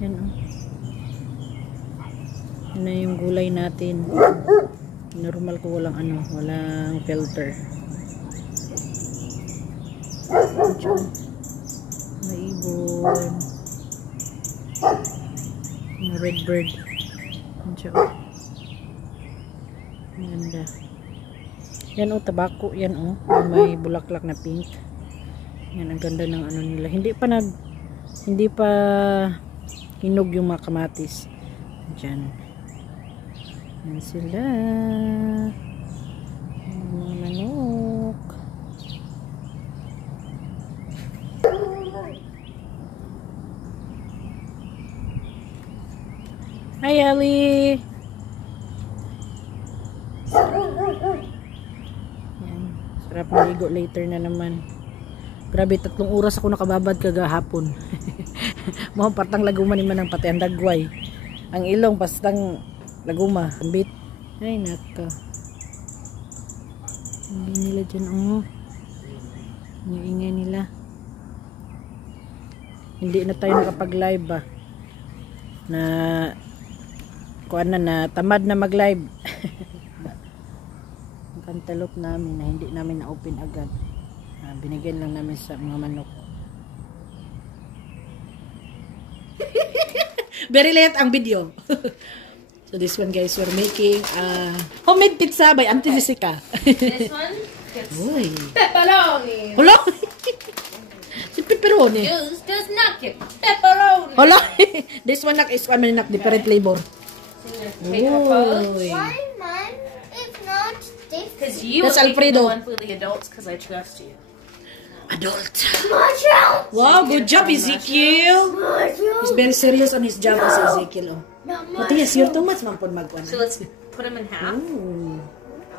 Yan o. Yan na yung gulay natin. Normal ko walang ano, walang filter. May ibon. May red bird. Ganda. Yan o, tabako. Yan o. May bulaklak na pink. Yan, ang ganda ng ano nila. Hindi pa hinog yung mga kamatis. Diyan. Yan sila. Mga manok. Hi, Ellie! Yan. Sarap maligo later na naman. Grabe, 3 oras ako nakababad kagahapon. Mga partang laguma ni manang pati ang dagway. Ang ilong, pastang laguma. Ambit. Ay, naka. Hindi nila dyan, oh. Yung ingay nila. Hindi na tayo nakapag-live ba. Na kuan na tamad na mag-live. Ang cantaloupe namin na hindi namin na-open agad. Binigyan lang namin sa mga manok. Very late ang video. So this one guys, we're making homemade pizza by Auntie Jessica. This one gets pepperoni. Hello? Si pepperoni. This does not get pepperoni. Hello? This one is different flavor. Take a photo. Why, Mom? It's not different. Because you That's are making the Alfredo. one for the adults because I trust you. Adult. Mushroom. Wow, good job Ezekiel. He's very serious on his job as Ezekiel. Oh. But yes, you're too much mampun magkuan. So let's put them in half. Ooh.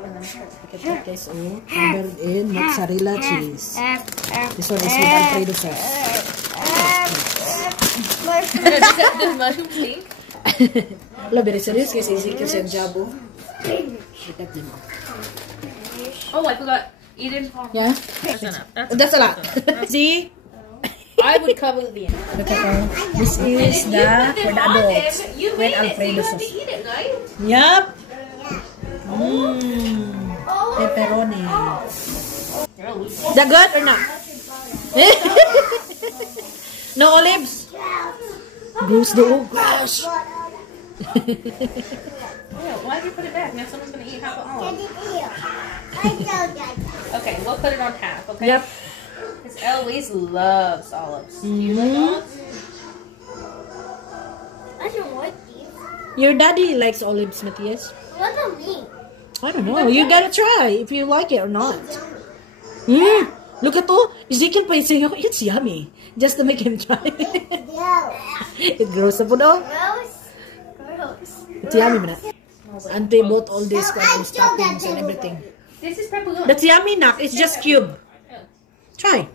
Look at that guys, oh. Covered in mozzarella cheese. This one is with Alfredo sauce. The mushroom steak. Wala, very serious guys, Ezekiel sa job, oh. Look at them. Oh, I forgot. Eden. Yeah? That's enough. That's a lot. See? I would cover the end. Look at that. This is the for the adults. You With made it, so Alfredo you have to sauce. eat it, right? Yup. Pepperoni. The good or not? No olives? Bruce the old gosh. Yeah, why did you put it back? Now someone's going to eat half of all. Okay, we'll put it on half, okay? Yep. Because Eloise loves olives. Do you like olives? I don't like these. Your daddy likes olives, Matthias. What about me? I don't know. You gotta try if you like it or not. Look at all. Ezekiel pa saying, oh, it's yummy. Just to make him try. It grows up on all. Gross. Gross. It's yummy, man. Auntie bought all these toppings and everything. This is pepperoni. That's yummy, Nak. It's just cube. Try.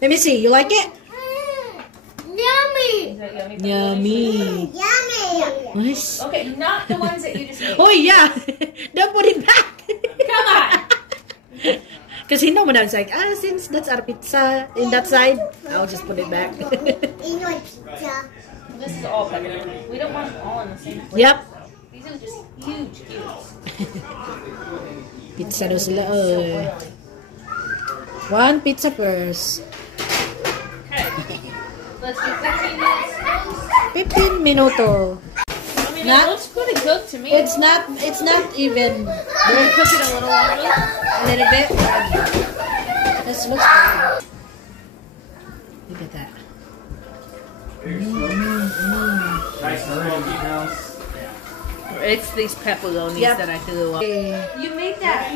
Let me see. You like it? Yummy. Is that yummy? Yummy. Yummy. Nice. Okay, not the ones that you just ate. Oh, yeah. Don't put it back. Come on. Because he know when I was like, since that's our pizza in that side, I'll just put it back. In my pizza. This is all pepperoni. We don't want them all in the same place. Yep. These are just huge cubes. Pizza daw sila. One pizza first. Okay. Let's do 15 minutes. 15 minuto. I mean, Not- it looks pretty good to me. It's not even. We'll cook it a little longer. A little bit. This looks good. Look at that. Nice smoky house. It's these pepperonis Yep. that I threw up. You made that.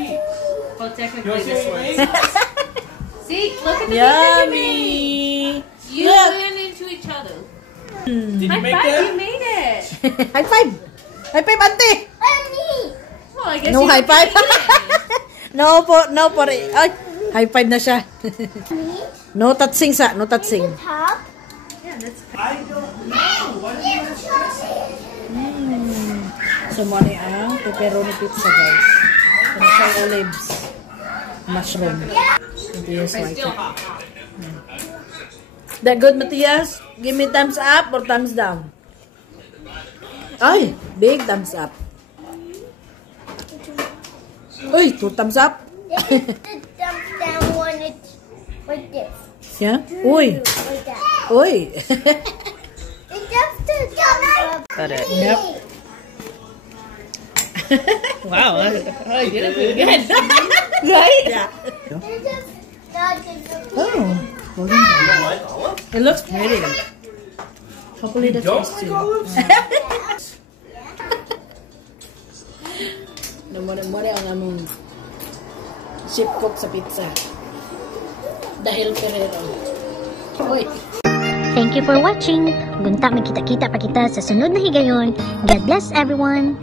Well, technically this one. See, look at the Yummy. You Look. ran into each other. Did you High make five, that? you made it. High five. High five, Ante. Well, I guess No you high didn't five. eat it. No po. Ay, high five na siya. No touching sa. No touching. Top. Yeah, that's I don't know. What did you So, mali ang pepperoni pizza, guys. Ano siya, olives. Mushroom. Matthias it's like still it. hot. That good, Matthias? Give me thumbs up or thumbs down? Ay, big thumbs up. Uy, 2 thumbs up. The thumbs down one, it's like this. Yeah? Uy. Like that. Uy. It's just the thumbs up. Got it. Yep. Wow. Oh, you did it pretty good. Right? Yeah. It's just not the Oh. You don't like olives? It looks pretty. Hopefully You that's don't nice like too. olives? Namore ang among chef cook sa pizza. Dahil Ferrero. Uy. Thank you for watching. Gunta, magkita-kita pa kita sa sunod na higayon. God bless everyone.